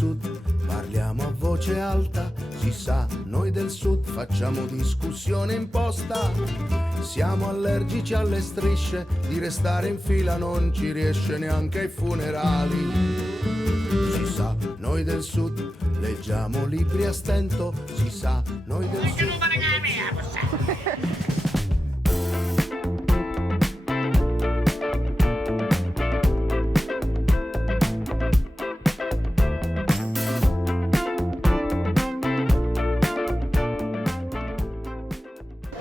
sud parliamo a voce alta, si sa, noi del sud facciamo discussione imposta. Siamo allergici alle strisce, di restare in fila non ci riesce neanche ai funerali. Si sa, noi del sud leggiamo libri a stento, si sa, noi del sud...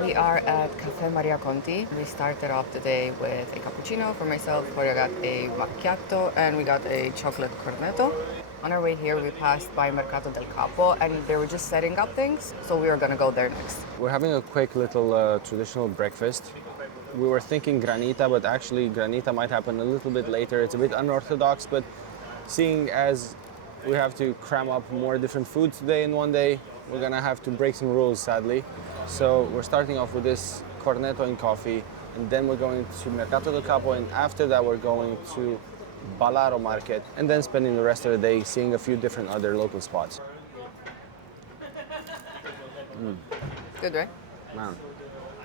We are at Caffè Maria Conti. We started off the day with a cappuccino for myself, Corey got a macchiato, and we got a chocolate cornetto. On our way here, we passed by Mercato del Capo, and they were just setting up things, so we were gonna go there next. We're having a quick little traditional breakfast. We were thinking granita, but actually granita might happen a little bit later. It's a bit unorthodox, but seeing as we have to cram up more different foods today in one day, we're gonna have to break some rules, sadly. So we're starting off with this cornetto and coffee, and then we're going to Mercato del Capo, and after that we're going to Ballaro market, and then spending the rest of the day seeing a few different other local spots. Good, right? Man,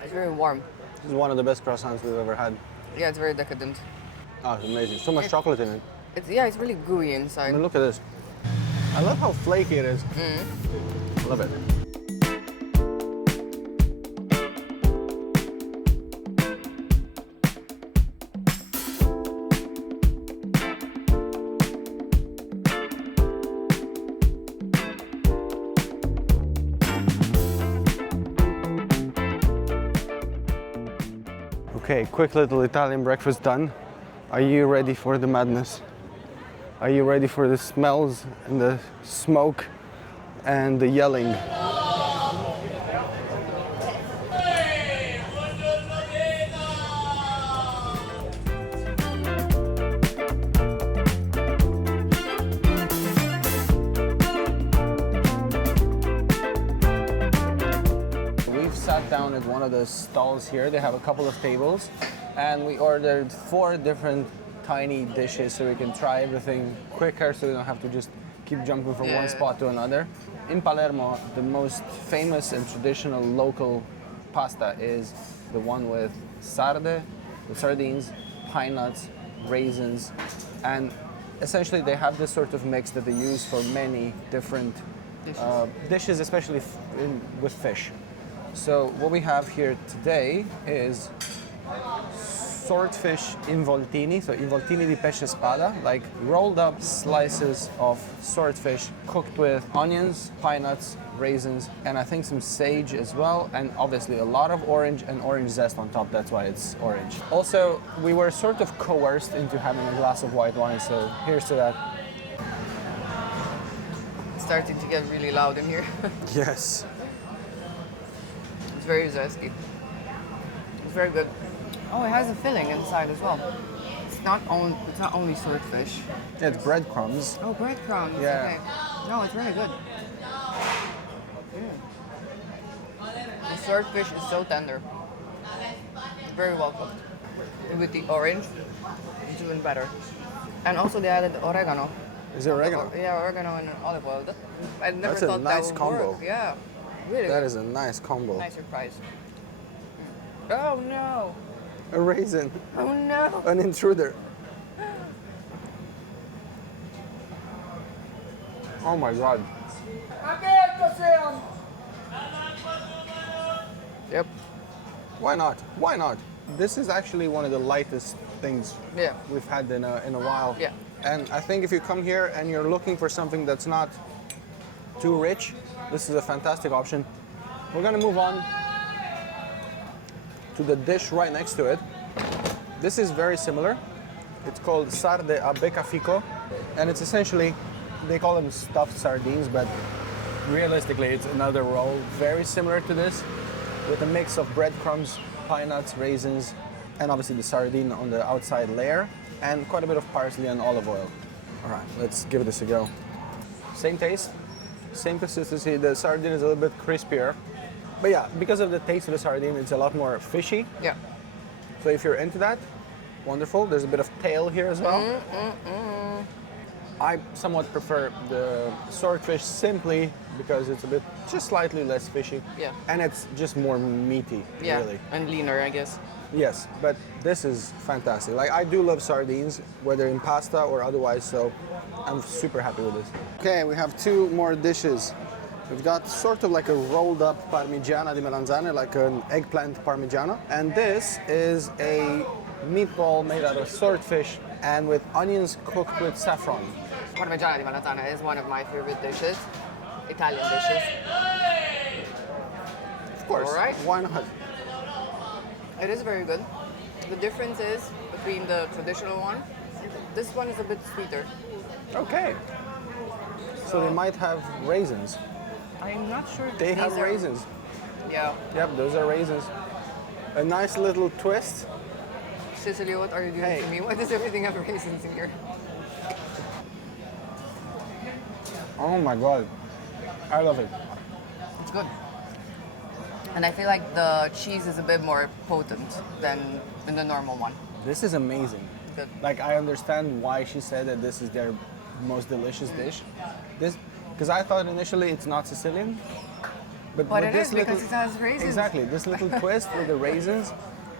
It's very warm. this is one of the best croissants we've ever had. Yeah, it's very decadent. Oh, it's amazing. So much chocolate in it. It's really gooey I inside. mean, look at this. I love how flaky it is. Love it. Okay, quick little Italian breakfast done. Are you ready for the madness? Are you ready for the smells and the smoke and the yelling? Sat down at one of the stalls here. They have a couple of tables, and we ordered 4 different tiny dishes so we can try everything quicker, so we don't have to just keep jumping from one spot to another. In Palermo, the most famous and traditional local pasta is the one with sarde, the sardines, pine nuts, raisins, and essentially they have this sort of mix that they use for many different dishes, especially with fish. So what we have here today is swordfish involtini, so involtini di pesce spada, like rolled up slices of swordfish cooked with onions, pine nuts, raisins, and I think some sage as well, and obviously a lot of orange and orange zest on top, that's why it's orange. Also, we were sort of coerced into having a glass of white wine, so here's to that. It's starting to get really loud in here. Yes. It's very zesty. It's very good. Oh, it has a filling inside as well. It's not only swordfish. Yeah, it's breadcrumbs. Oh, breadcrumbs. Yeah. Okay. No, it's really good. The swordfish is so tender. Very well cooked. And with the orange, it's even better. And also they added oregano. Is it oregano? Yeah, oregano and olive oil. I never That's a thought nice that would combo. work. Yeah, really. That is a nice combo. Nice surprise. Oh no! A raisin. Oh no! An intruder. Oh my god. Yep. Why not? Why not? This is actually one of the lightest things we've had in a while. Yeah. And I think if you come here and you're looking for something that's not too rich, this is a fantastic option. We're gonna move on to the dish right next to it. This is very similar. It's called sarde a beccafico, and it's essentially, they call them stuffed sardines, but realistically it's another roll very similar to this, with a mix of breadcrumbs, pine nuts, raisins, and obviously the sardine on the outside layer, and quite a bit of parsley and olive oil. All right, let's give this a go. Same taste, same consistency. The sardine is a little bit crispier, but yeah, because of the taste of the sardine, it's a lot more fishy. Yeah. So if you're into that, wonderful. There's a bit of tail here as well. I somewhat prefer the swordfish simply because it's a bit, just slightly less fishy. Yeah. And it's just more meaty, Yeah, really. and leaner, I guess. Yes, but this is fantastic. Like, I do love sardines, whether in pasta or otherwise, so I'm super happy with this. Okay, we have two more dishes. We've got sort of like a rolled up Parmigiana di Melanzane, like an eggplant Parmigiana. And this is a meatball made out of swordfish and with onions cooked with saffron. Parmigiana di Melanzane is one of my favorite dishes, Italian dishes. Of course, All right. why not? It is very good. The difference is between the traditional one, this one is a bit sweeter. Okay. So they might have raisins. I'm not sure. They these have are- raisins. Yeah. Yep, those are raisins. A nice little twist. Sicily, what are you doing Hey. to me? Why does everything have raisins in here? Oh my god. I love it. It's good. And I feel like the cheese is a bit more potent than in the normal one. This is amazing. Good. Like, I understand why she said that this is their most delicious dish. This, because I thought initially it's not Sicilian. But with it this is because it has raisins. Exactly. This little twist with the raisins,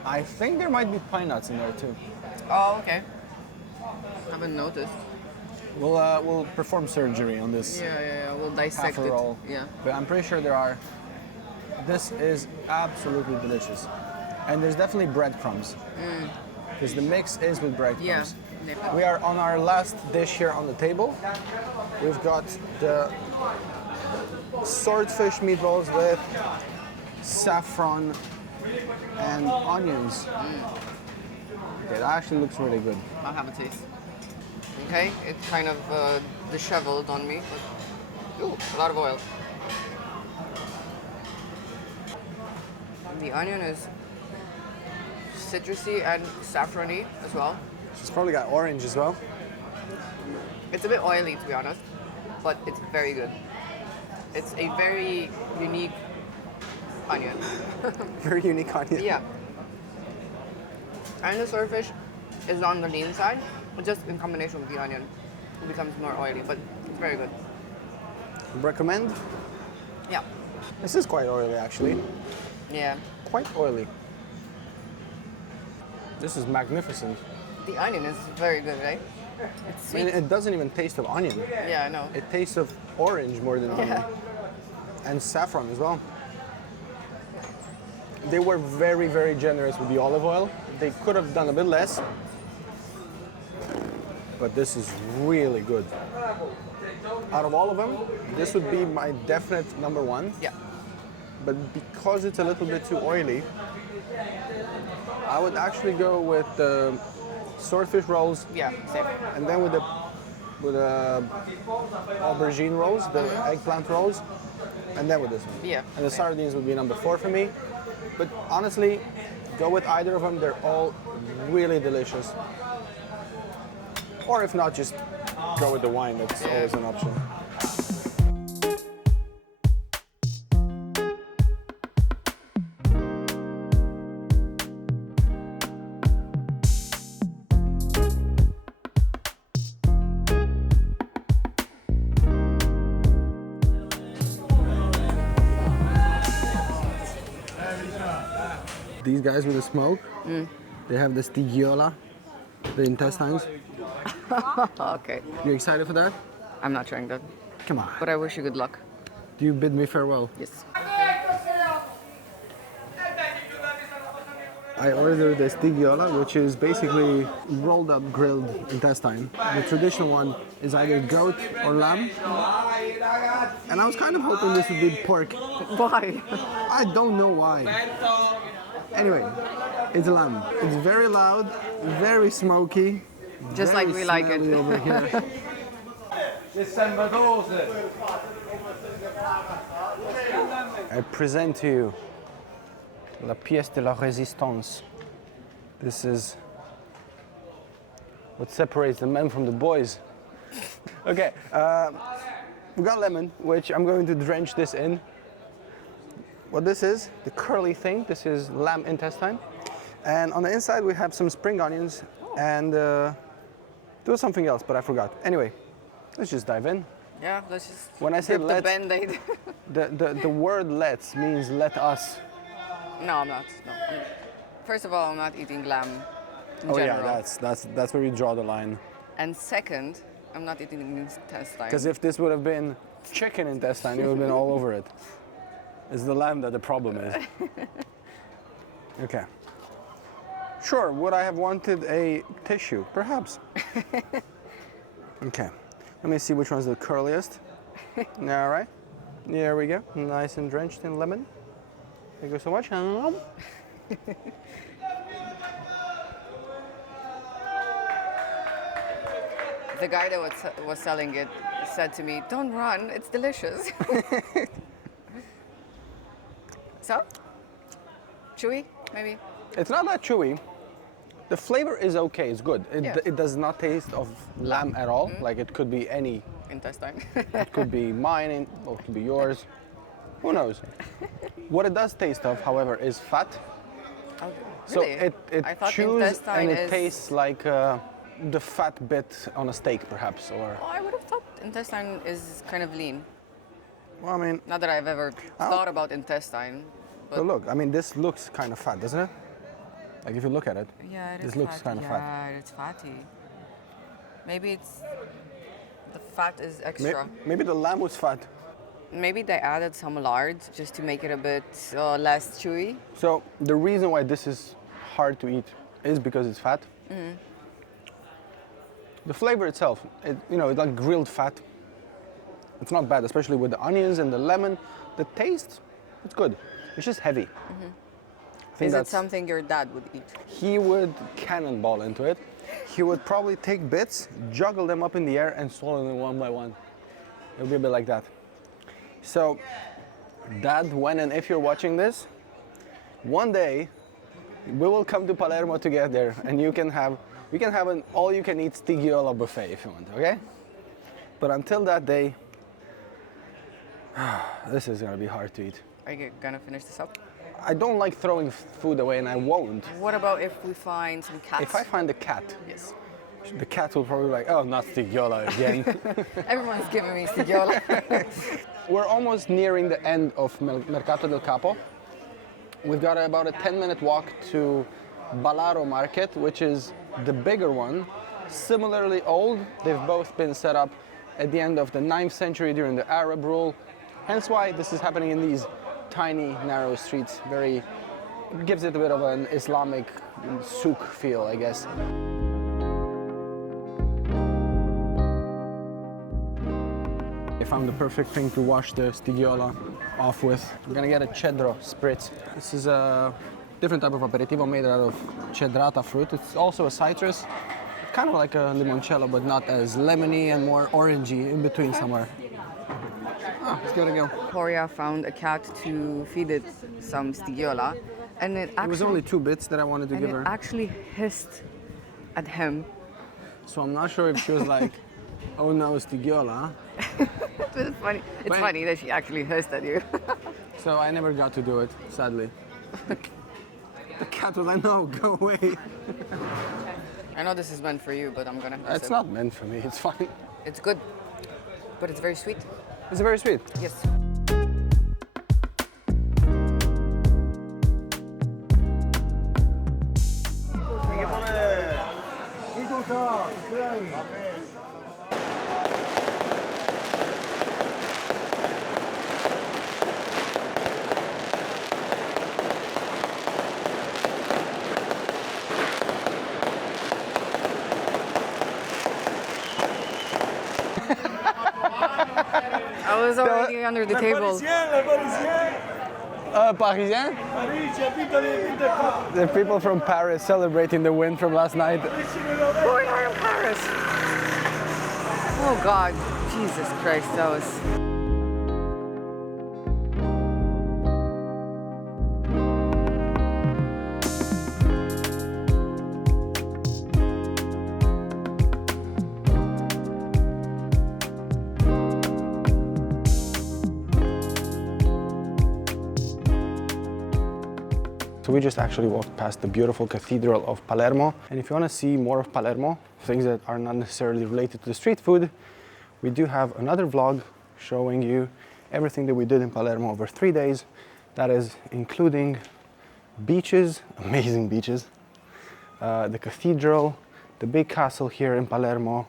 I think there might be pine nuts in there too. Oh, okay. Haven't noticed. We'll perform surgery on this Yeah. We'll dissect half a it. roll. Yeah. But I'm pretty sure there are. This is absolutely delicious. And there's definitely breadcrumbs. Because the mix is with breadcrumbs. Yeah. We are on our last dish here on the table. We've got the swordfish meatballs with saffron and onions. Okay, that actually looks really good. I'll have a taste. Okay, it's kind of disheveled on me, but ooh, a lot of oil. The onion is citrusy and saffrony as well. It's probably got orange as well. It's a bit oily, to be honest, but it's very good. It's a very unique onion. Very unique onion. Yeah. And the swordfish is on the lean side, but just in combination with the onion, it becomes more oily, but it's very good. Recommend? Yeah. This is quite oily actually. Yeah. Quite oily. This is magnificent. The onion is very good, right? It's I mean, sweet. it doesn't even taste of onion. Yeah, I know. It tastes of orange more than onion. Yeah. And saffron as well. They were very, very generous with the olive oil. They could have done a bit less. But this is really good. Out of all of them, this would be my definite number one. Yeah. But because it's a little bit too oily, I would actually go with the swordfish rolls, Yeah, same. and then with the aubergine rolls, the eggplant rolls, and then with this one. Yeah. And the sardines would be number 4 for me. But honestly, go with either of them. They're all really delicious. Or if not, just go with the wine. That's Yeah. always an option. These guys with the smoke, they have the Stigghiola, the intestines. Okay. You excited for that? I'm not trying that, Come on. but I wish you good luck. Do you bid me farewell? Yes. I ordered the Stigghiola, which is basically rolled up grilled intestine. The traditional one is either goat or lamb. And I was kind of hoping this would be pork. Why? I don't know why. Anyway, it's lamb. It's very loud, very smoky. Just very like we like it. smelly over here. I present to you la pièce de la résistance. This is what separates the men from the boys. Okay, we got lemon, which I'm going to drench this in. What this is, the curly thing, this is lamb intestine. And on the inside we have some spring onions and there was something else, but I forgot. Anyway, Let's just dive in. Yeah, let's just When I say rip the let's, Band-Aid. the word let's means let us. No, I'm not. No. First of all, I'm not eating lamb in Oh general. yeah, that's where you draw the line. And second, I'm not eating intestine. Because if this would have been chicken intestine, you would have been all over it. It's the lamb that the problem is. Okay. Sure, would I have wanted a tissue? Perhaps. Okay. Let me see which one's the curliest. All right. There we go. Nice and drenched in lemon. Thank you so much. The guy that was selling it said to me, "Don't run, it's delicious." So, chewy, maybe? It's not that chewy. The flavor is okay, it's good. Yes. It does not taste of lamb at all. Like it could be any, Intestine. it could be mine, or it could be yours. Who knows? What it does taste of, however, is fat. Oh, So really? it I thought chews intestine and it is... tastes like the fat bit on a steak, perhaps, or. Oh, I would have thought intestine is kind of lean. Well, I mean, Not that I've ever thought about intestine, but but look, I mean, this looks kind of fat, doesn't it? Like if you look at it, yeah, it this is looks fatty. kind of fat. Yeah, it's fatty. Maybe it's the fat is extra. Maybe the lamb was fat. Maybe they added some lard just to make it a bit less chewy. So the reason why this is hard to eat is because it's fat. The flavor itself, it's like grilled fat. It's not bad, especially with the onions and the lemon. The taste, it's good. It's just heavy. I think Is it that's- something your dad would eat? He would cannonball into it. He would probably take bits, juggle them up in the air, and swallow them one by one. It would be a bit like that. So, Dad, when and if you're watching this, one day we will come to Palermo together, and we can have an all-you-can-eat Stigghiola buffet if you want, okay? But until that day, this is gonna be hard to eat. Are you gonna finish this up? I don't like throwing food away, and I won't. What about if we find some cats? If I find a cat, Yes. the cat will probably be like, oh, not Stigghiola again. Everyone's giving me Stigghiola. We're almost nearing the end of Mercato del Capo. We've got about a 10-minute walk to Ballaro market, which is the bigger one. Similarly old, they've both been set up at the end of the 9th century during the Arab rule. Hence why this is happening in these tiny, narrow streets. It gives it a bit of an Islamic souk feel, I guess. I found the perfect thing to wash the Stigghiola off with. I'm gonna get a cedro spritz. This is a different type of aperitivo made out of cedrata fruit. It's also a citrus, kind of like a limoncello, but not as lemony and more orangey in between somewhere. Let's give it a go. Gloria found a cat to feed it some Stigghiola, and it It was only 2 bits that I wanted to give her. actually hissed at him. So I'm not sure if she was like, oh no, Stigghiola. It's funny. It's Wait. funny that she actually hissed at you. So I never got to do it, sadly. The cat was like, no, go away. I know this is meant for you, but I'm gonna have It's not meant for me, it's fine. It's good, but it's very sweet. It's very sweet. Yes. I was already under the table. Parisien? The people from Paris celebrating the win from last night. We are in Paris. Oh God, Jesus Christ, that was. So we just actually walked past the beautiful Cathedral of Palermo. And if you want to see more of Palermo, things that are not necessarily related to the street food, we do have another vlog showing you everything that we did in Palermo over 3 days. That is including beaches, amazing beaches, the cathedral, the big castle here in Palermo,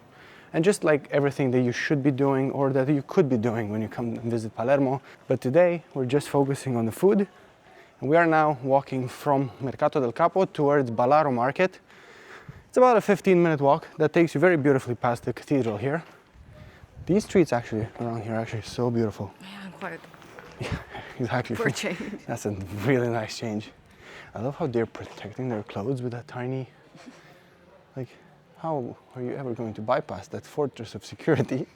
and just like everything that you should be doing or that you could be doing when you come and visit Palermo. But today we're just focusing on the food. And we are now walking from Mercato del Capo towards Ballaro market. It's about a 15-minute walk that takes you very beautifully past the cathedral here. These streets actually around here are actually so beautiful. Yeah, quite. Yeah, exactly. For a change. That's a really nice change. I love how they're protecting their clothes with that tiny, like, how are you ever going to bypass that fortress of security?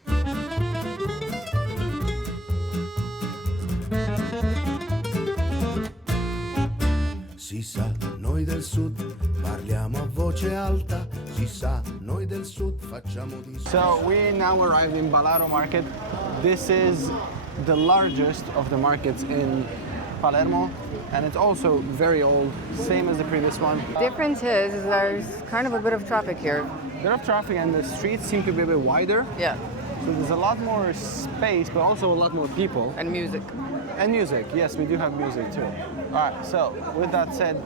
Si sa, noi del sud parliamo a voce alta. Si sa, noi del sud facciamo di sud. So we now arrived in Ballaro market. This is the largest of the markets in Palermo, and it's also very old, same as the previous one. Difference is there's kind of a bit of traffic here. A bit of traffic and the streets seem to be a bit wider. Yeah. So there's a lot more space, but also a lot more people. And music. And music, yes, we do have music too. All right, so with that said,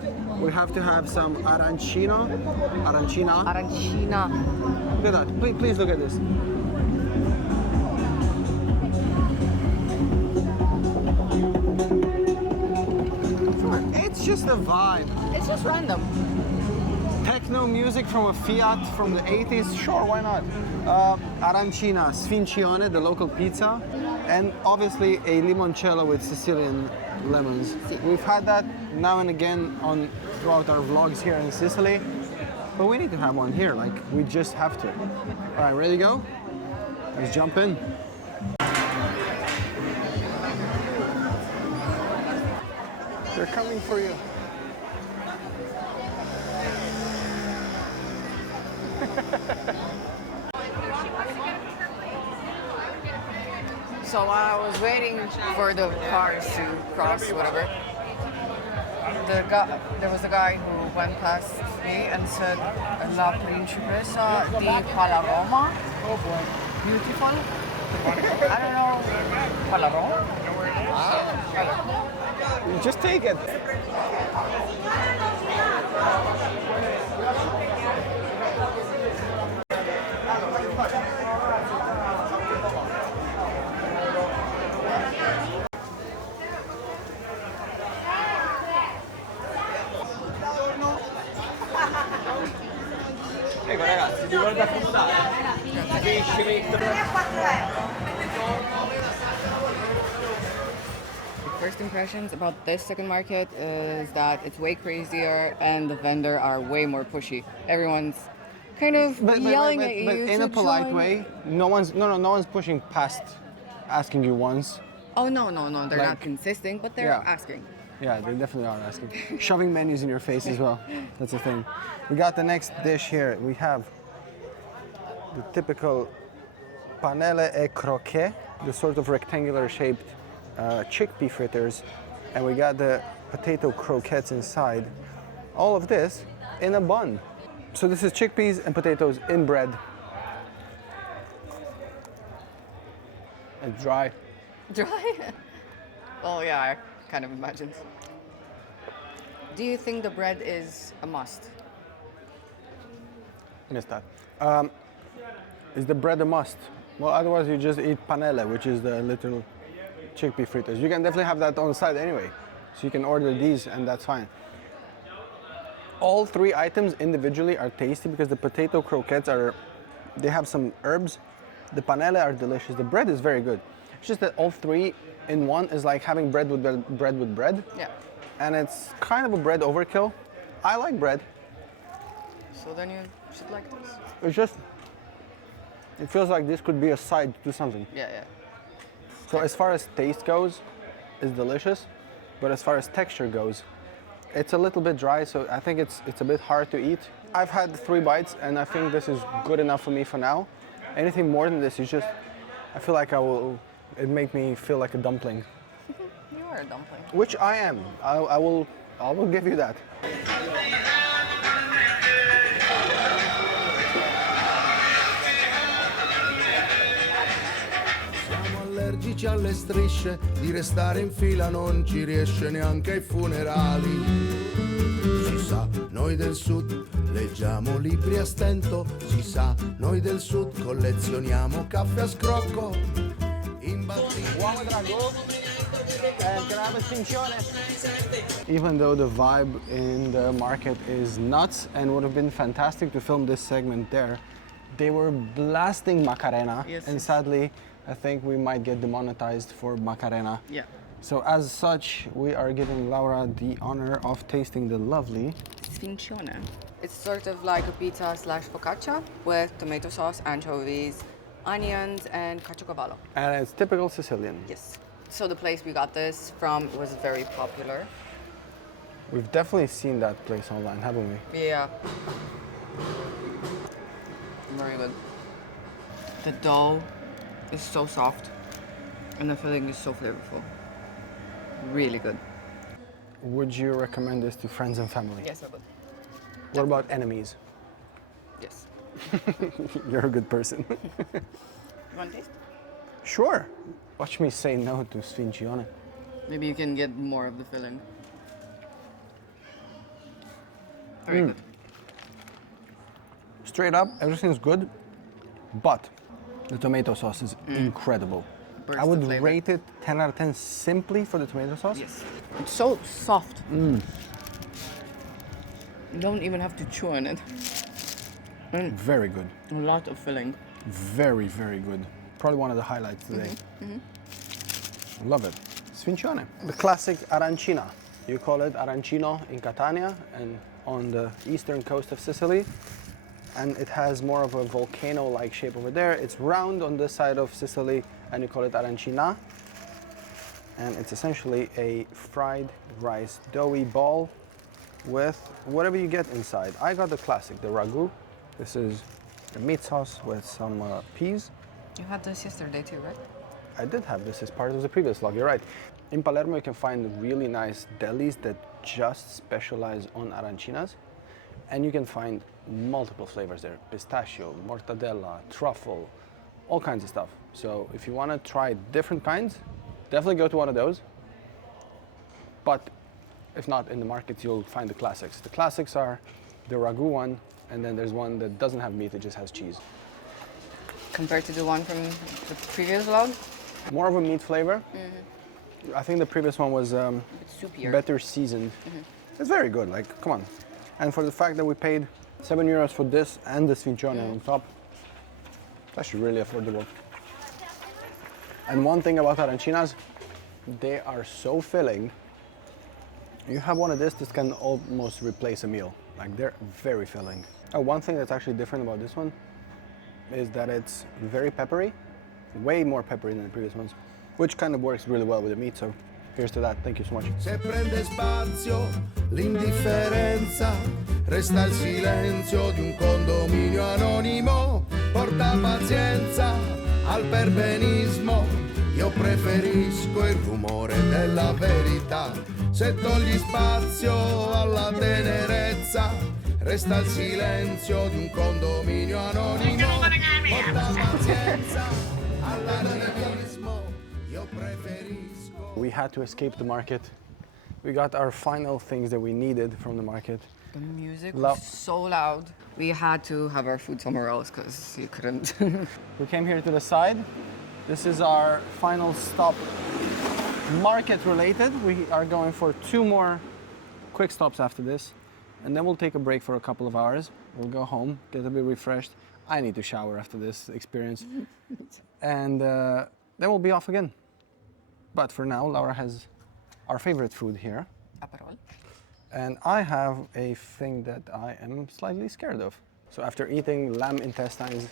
we have to have some arancina. Arancina. Look at that, please look at this. It's just a vibe. It's just random. Techno music from a Fiat from the 80s, sure, why not? Arancina, Sfincione, the local pizza, and obviously a limoncello with Sicilian lemons. We've had that now and again throughout our vlogs here in Sicily, but we need to have one here, like we just have to. All right, ready to go? Let's jump in. They're coming for you. So while I was waiting for the cars to cross, whatever, there was a guy who went past me and said, La Principessa di Palermo. Beautiful. I don't know. Ballarò? You just take it. Ecco ragazzi, vi volete affrontare? First impressions about this second market is that it's way crazier and the vendor are way more pushy. Everyone's kind of yelling at you. But in a polite way, no one's pushing past asking you once. Oh no, they're Like, not insisting, but they're yeah. asking. Yeah, they definitely are asking. Shoving menus in your face as well. That's the thing. We got the next dish here. We have the typical Panelle e crocchè, the sort of rectangular shaped chickpea fritters, and we got the potato croquettes inside. All of this in a bun. So this is chickpeas and potatoes in bread. It's dry. Dry? Oh yeah, I kind of imagined. Do you think the bread is a must? Missed that. Is the bread a must? Well, otherwise you just eat panelle, which is the little chickpea fritters. You can definitely have that on the side anyway. So you can order these and that's fine. All three items individually are tasty because the potato croquettes they have some herbs. The panelle are delicious. The bread is very good. It's just that all three in one is like having bread with bread. Yeah. And it's kind of a bread overkill. I like bread. So then you should like this. It's just, it feels like this could be a side to something. Yeah. So as far as taste goes, it's delicious. But as far as texture goes, it's a little bit dry, so I think it's a bit hard to eat. I've had 3 bites and I think this is good enough for me for now. Anything more than this is just, I feel like it'd make me feel like a dumpling. You are a dumpling. Which I am. I will give you that. allergici alle strisce, di restare in fila non ci riesce neanche ai funerali. Si sa, noi del sud leggiamo libri a stento, si sa, noi del sud collezioniamo caffè a scrocco. One with ragu. And can I have a Sfincione? Even though the vibe in the market is nuts and would have been fantastic to film this segment there, they were blasting Macarena, Yes. and sadly, I think we might get demonetized for Macarena. Yeah. So as such, we are giving Laura the honor of tasting the lovely. Sfincione. It's sort of like a pizza slash focaccia with tomato sauce, anchovies, onions, and caciocavallo. And it's typical Sicilian. Yes. So the place we got this from was very popular. We've definitely seen that place online, haven't we? Yeah. Very good. The dough is so soft and the filling is so flavorful. Really good. Would you recommend this to friends and family? Yes, I would. What about enemies? Yes. You're a good person. You want to taste? Sure. Watch me say no to Sfincione. Maybe you can get more of the filling. Very good. Straight up, everything's good, but the tomato sauce is incredible. Burst I would of flavor. rate it 10 out of 10 simply for the tomato sauce. Yes. It's so soft. You don't even have to chew on it. And Very good. a lot of filling. Very, very good. Probably one of the highlights today. Love it. Sfincione. The classic arancina. You call it arancino in Catania and on the eastern coast of Sicily. And it has more of a volcano-like shape over there. It's round on this side of Sicily and you call it arancina. And it's essentially a fried rice doughy ball with whatever you get inside. I got the classic, the ragu. This is the meat sauce with some peas. You had this yesterday too, right? I did have this as part of the previous vlog, you're right. In Palermo you can find really nice delis that just specialize on arancinas. And you can find multiple flavors there. Pistachio, mortadella, truffle, all kinds of stuff. So if you want to try different kinds, definitely go to one of those. But if not, in the markets you'll find the classics. The classics are the ragu one, and then there's one that doesn't have meat, it just has cheese. Compared to the one from the previous vlog? More of a meat flavor. I think the previous one was A bit soupier. better seasoned. It's very good, like, come on. And for the fact that we paid €7 for this and the Sfincione on top, it's actually really affordable. And one thing about arancinas, they are so filling. You have one of this can almost replace a meal. Like, they're very filling. Oh, one thing that's actually different about this one is that it's very peppery, way more peppery than the previous ones, which kind of works really well with the meat, so here's to that. Thank you so much. Se prende spazio l'indifferenza, resta il silenzio di un condominio anonimo, porta pazienza al perbenismo, io preferisco il rumore della verità, se togli spazio alla tenerezza, resta il silenzio di un condominio anonimo, porta pazienza all'anonimismo, io preferisco. We had to escape the market. We got our final things that we needed from the market. The music Lo- was so loud. We had to have our food somewhere else because you couldn't. We came here to the side. This is our final stop, market related. We are going for 2 more quick stops after this, and then we'll take a break for a couple of hours. We'll go home, get a bit refreshed. I need to shower after this experience. And then we'll be off again. But for now, Laura has our favorite food here. Aperol. And I have a thing that I am slightly scared of. So after eating lamb intestines,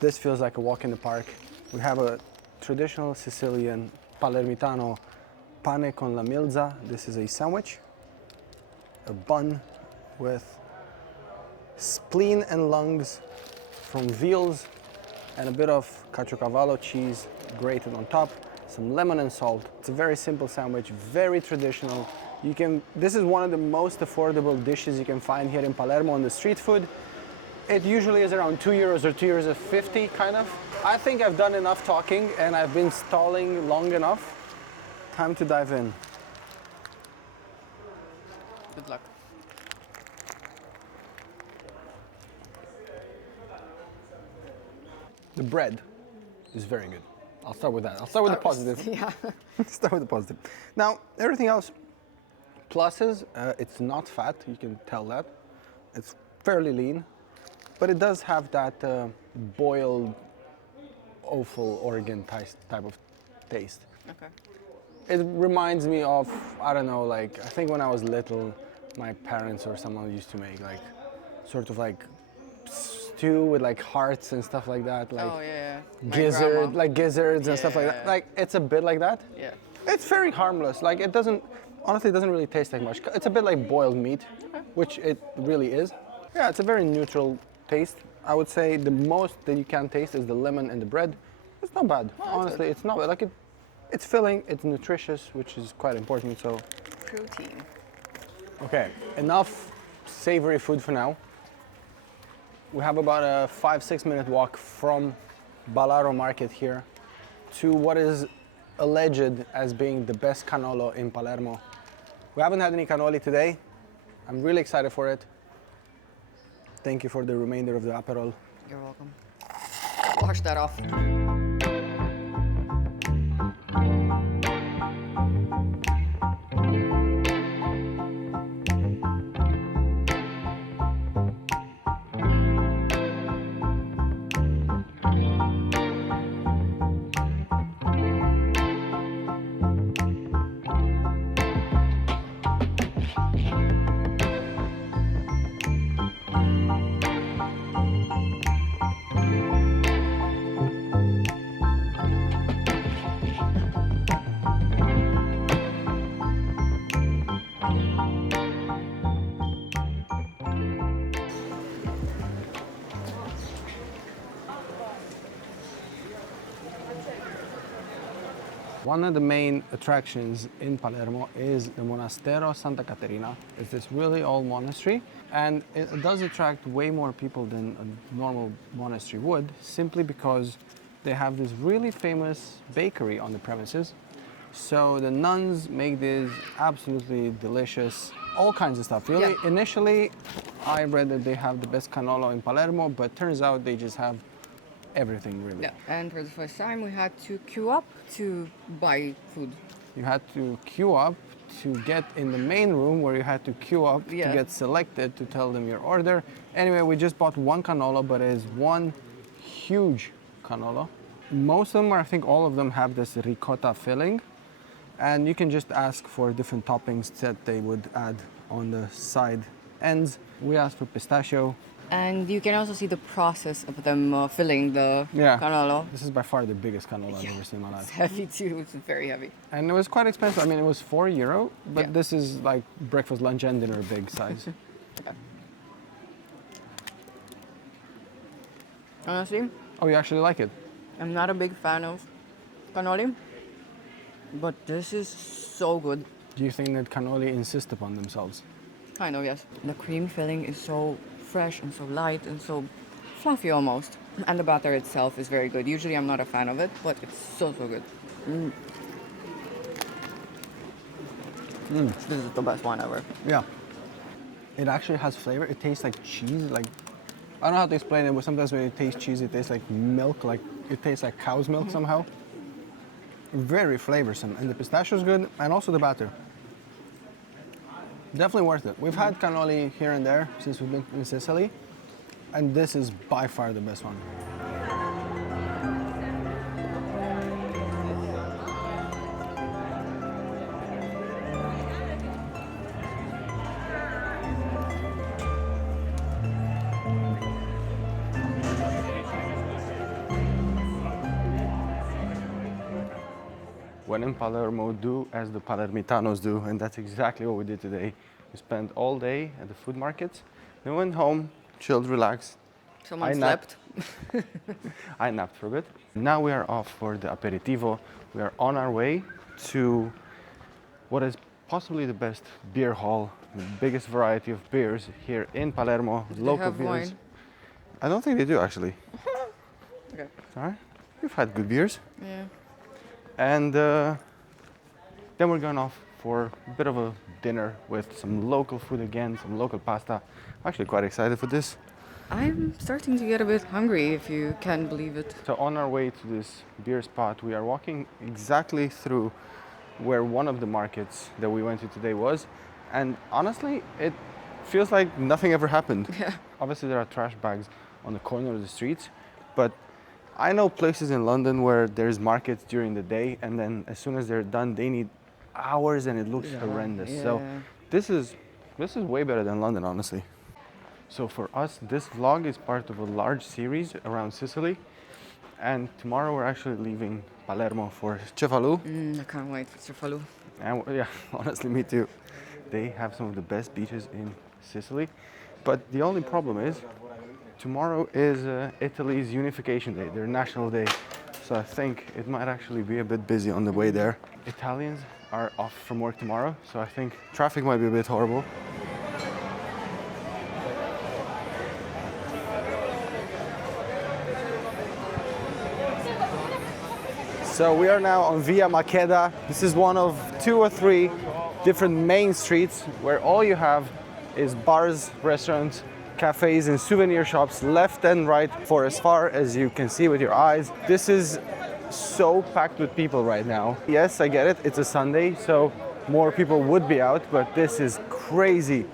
this feels like a walk in the park. We have a traditional Sicilian Palermitano pane con la milza. This is a sandwich, a bun with spleen and lungs from veals and a bit of caciocavallo cheese grated on top, some lemon and salt. It's a very simple sandwich, very traditional. This is one of the most affordable dishes you can find here in Palermo on the street food. It usually is around €2 or €2.50 kind of. I think I've done enough talking and I've been stalling long enough. Time to dive in. Good luck. The bread is very good. I'll start with that. I'll start with the positive. Yeah. Start with the positive. Now, everything else, pluses, it's not fat, you can tell that. It's fairly lean, but it does have that boiled, offal organ type of taste. Okay. It reminds me of, I don't know, like, I think when I was little, my parents or someone used to make like, sort of like stew with like hearts and stuff like that, like Oh yeah. gizzards and stuff like that. Yeah. Like, it's a bit like that. Yeah. It's very harmless. Like, it doesn't, honestly, it doesn't really taste like much. It's a bit like boiled meat, which it really is. Yeah, it's a very neutral taste. I would say the most that you can taste is the lemon and the bread. It's not bad. Honestly, it's not bad. Like, it's filling, it's nutritious, which is quite important, so. Protein. Okay, enough savory food for now. We have about a 5-6 minute walk from Ballaro market here to what is alleged as being the best cannolo in Palermo. We haven't had any cannoli today. I'm really excited for it. Thank you for the remainder of the Aperol. You're welcome. Wash that off. One of the main attractions in Palermo is the Monastero Santa Caterina. It's this really old monastery, and it does attract way more people than a normal monastery would, simply because they have this really famous bakery on the premises. So the nuns make this absolutely delicious, all kinds of stuff. Really, Yeah. Initially, I read that they have the best cannolo in Palermo, but turns out they just have everything, really. Yeah. And for the first time, we had to queue up to buy food. You had to queue up to get in the main room, where you had to queue up Yeah. to get selected to tell them your order. Anyway, we just bought one cannolo, but it is one huge cannolo. Most of them, I think all of them, have this ricotta filling, and you can just ask for different toppings that they would add on the side ends. We asked for pistachio. And you can also see the process of them filling the cannolo. This is by far the biggest cannolo I've ever seen in my It's life. heavy too, it's very heavy. And it was quite expensive. I mean, it was €4, but Yeah. this is like breakfast, lunch, and dinner big size. Honestly, Oh, you actually like it? I'm not a big fan of cannoli, but this is so good. Do you think that cannoli insist upon themselves? Kind of, yes. The cream filling is so fresh and so light and so fluffy almost. And the batter itself is very good. Usually I'm not a fan of it, but it's so good. This is the best one ever. Yeah. It actually has flavor. It tastes like cheese. Like, I don't know how to explain it, but sometimes when you taste cheese, it tastes like milk. Like, it tastes like cow's milk somehow. Very flavorsome. And the pistachio is good, and also the batter. Definitely worth it. We've had cannoli here and there since we've been in Sicily, and this is by far the best one. When in Palermo, do as the Palermitanos do, and that's exactly what we did today. We spent all day at the food markets, then went home, chilled, relaxed. Someone I slept. I napped for a bit. Now we are off for the aperitivo. We are on our way to what is possibly the best beer hall, the biggest variety of beers here in Palermo. They Local have beers. wine? I don't think they do actually. Okay. All right. We've had good beers. Yeah. And then we're going off for a bit of a dinner with some local food again, some local pasta. I'm actually quite excited for this. I'm starting to get a bit hungry, if you can believe it. So on our way to this beer spot, we are walking exactly through where one of the markets that we went to today was. And honestly, it feels like nothing ever happened. Yeah. Obviously, there are trash bags on the corner of the streets, but I know places in London where there's markets during the day, and then as soon as they're done, they need hours and it looks horrendous. So this is way better than London, honestly. So for us, this vlog is part of a large series around Sicily, and tomorrow we're actually leaving Palermo for Cefalù. I can't wait for Cefalù. And yeah, honestly, me too. They have some of the best beaches in Sicily, but the only problem is tomorrow is Italy's Unification Day, their national day. So I think it might actually be a bit busy on the way there. Italians are off from work tomorrow, so I think traffic might be a bit horrible. So we are now on Via Makeda. This is one of 2 or 3 different main streets where all you have is bars, restaurants, cafes and souvenir shops left and right for as far as you can see with your eyes. This is so packed with people right now. Yes, I get it, it's a Sunday, so more people would be out, but this is crazy.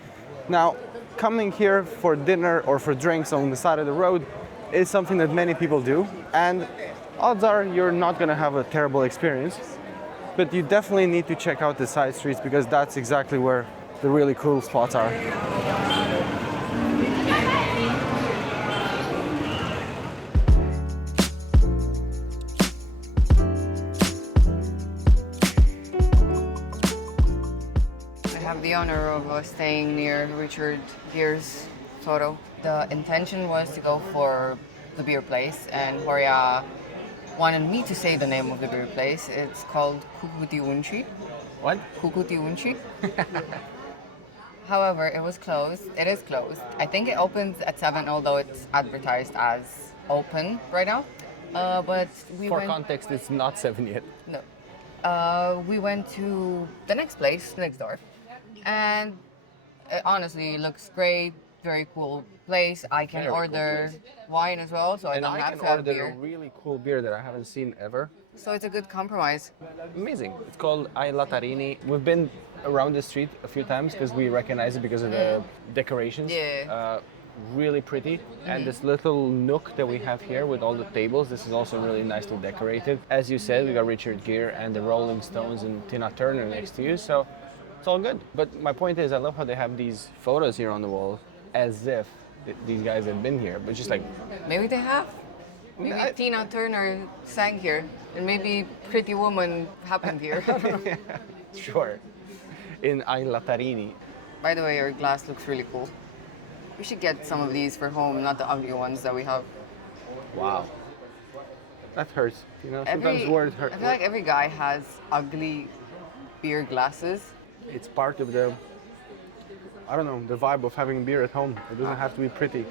Now, coming here for dinner or for drinks on the side of the road is something that many people do, and odds are you're not gonna have a terrible experience, but you definitely need to check out the side streets because that's exactly where the really cool spots are. I have the honor of staying near Richard Gere's photo. The intention was to go for the beer place, and Horia wanted me to say the name of the beer place. It's called Cucuti Unci. What? Cucuti Unci. However, it was closed. It is closed. I think it opens at 7, although it's advertised as open right now. But we For went... context, it's not 7 yet. No. We went to the next place, next door. And it honestly looks great. Very cool place. I can order wine as well, so I don't have to have beer. A really cool beer that I haven't seen ever. So it's a good compromise. Amazing. It's called Ai Latarini. We've been around the street a few times because we recognize it because of the decorations. Yeah. Really pretty. And this little nook that we have here with all the tables, this is also really nicely decorated. As you said, we got Richard Gere and the Rolling Stones and Tina Turner next to you, so it's all good. But my point is, I love how they have these photos here on the wall as if these guys have been here, but just like... Maybe they have. Maybe Tina Turner sang here, and maybe Pretty Woman happened here. Sure. In Ai Latarini. By the way, your glass looks really cool. We should get some of these for home, not the ugly ones that we have. Wow. That hurts. You know, I sometimes words hurt. feel like every guy has ugly beer glasses. It's part of the, I don't know, the vibe of having beer at home. It doesn't have to be pretty.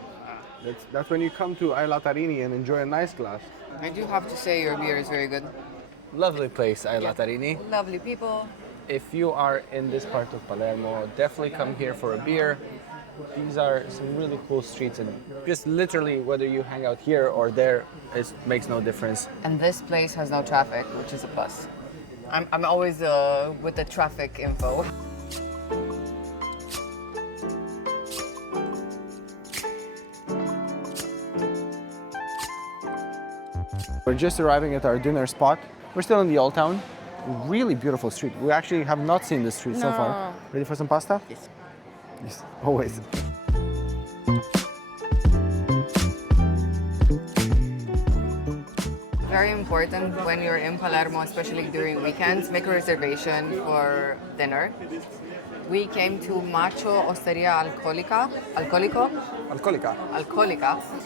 That's when you come to Ai Latarini and enjoy a nice glass. I do have to say your beer is very good. Lovely place, Ai Latarini. Lovely people. If you are in this part of Palermo, definitely come here for a beer. These are some really cool streets, and just literally whether you hang out here or there, it makes no difference. And this place has no traffic, which is a plus. I'm always with the traffic info. We're just arriving at our dinner spot. We're still in the Old Town. Really beautiful street. We actually have not seen the street so far. Ready for some pasta? Yes. Yes, always. Very important when you're in Palermo, especially during weekends, make a reservation for dinner. We came to Macho Osteria Alcolica.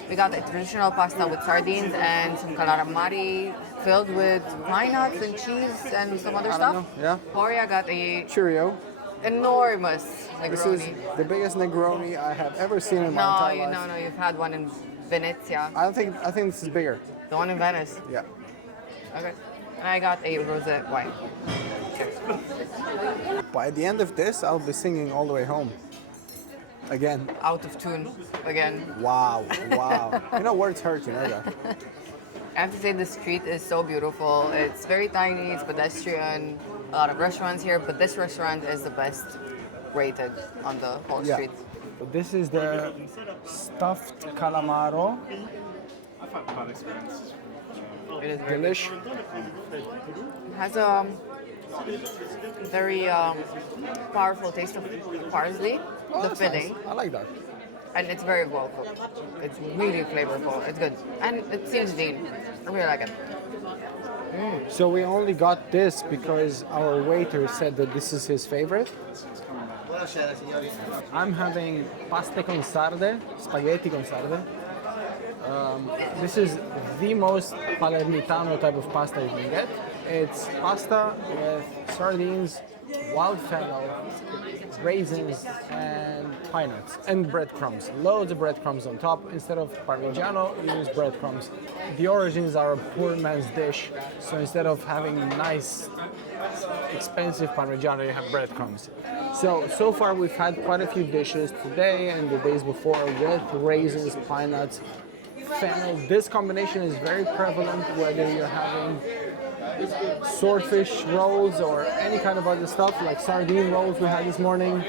We got a traditional pasta with sardines and some calamari filled with pine nuts and cheese and some other stuff. Yeah. Horia got a Cheerio. enormous This is Negroni. the biggest Negroni I have ever seen in my entire life. No, you've had one in Venezia. I think this is bigger. The one in Venice. Yeah. Okay. And I got a rosé wine. By the end of this, I'll be singing all the way home. Again. Out of tune again. Wow. You know, words hurt, you know that. I have to say the street is so beautiful. It's very tiny, it's pedestrian, a lot of restaurants here, but this restaurant is the best rated on the whole Yeah. street. So this is the stuffed calamaro. It is very Delish. It has a very powerful taste of parsley, the That's filling, nice. I like that. and it's very well cooked. It's really flavorful. It's good, and it seems lean. I really like it. So we only got this because our waiter said that this is his favorite. I'm having pasta con sarde, spaghetti con sarde. This is the most Palermitano type of pasta you can get. It's pasta with sardines, wild fennel, raisins, and pine nuts, and breadcrumbs. Loads of breadcrumbs on top. Instead of Parmigiano, you use breadcrumbs. The origins are a poor man's dish, so instead of having nice, expensive Parmigiano, you have breadcrumbs. So far we've had quite a few dishes today and the days before with raisins, pine nuts, fennel. This combination is very prevalent whether you're having swordfish rolls or any kind of other stuff like sardine rolls we had this morning.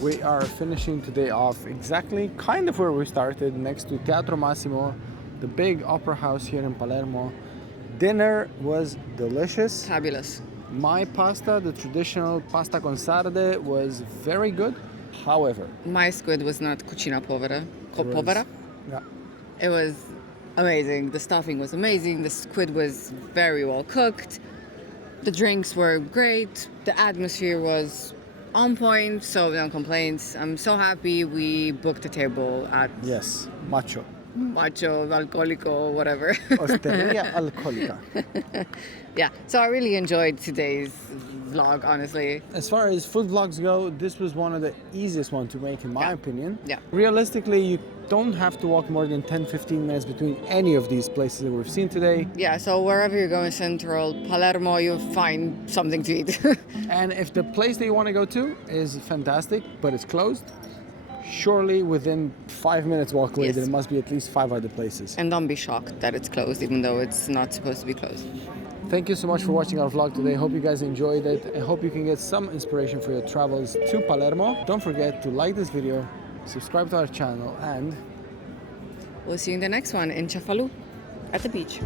We are finishing today off exactly kind of where we started, next to Teatro Massimo, the big opera house here in Palermo. Dinner was delicious. Fabulous. My pasta, the traditional pasta con sarde, was very good. However, My squid was not cucina povera. it was- Povera. Yeah. It was amazing. The stuffing was amazing. The squid was very well cooked. The drinks were great. The atmosphere was on point, so no complaints. I'm so happy we booked a table at Yes, macho. Macho, Alcoholico, whatever. Osteria alcolica. Yeah, so I really enjoyed today's vlog, honestly. As far as food vlogs go, this was one of the easiest ones to make in my opinion. Yeah. Realistically, you don't have to walk more than 10-15 minutes between any of these places that we've seen today. Yeah, so wherever you're going, Central, Palermo, you'll find something to eat. And if the place that you want to go to is fantastic, but it's closed, surely within 5 minutes walk away, Yes. there must be at least 5 other places. And don't be shocked that it's closed, even though it's not supposed to be closed. Thank you so much for watching our vlog today. Hope you guys enjoyed it. I hope you can get some inspiration for your travels to Palermo. Don't forget to like this video, subscribe to our channel, and We'll see you in the next one in Cefalù at the beach.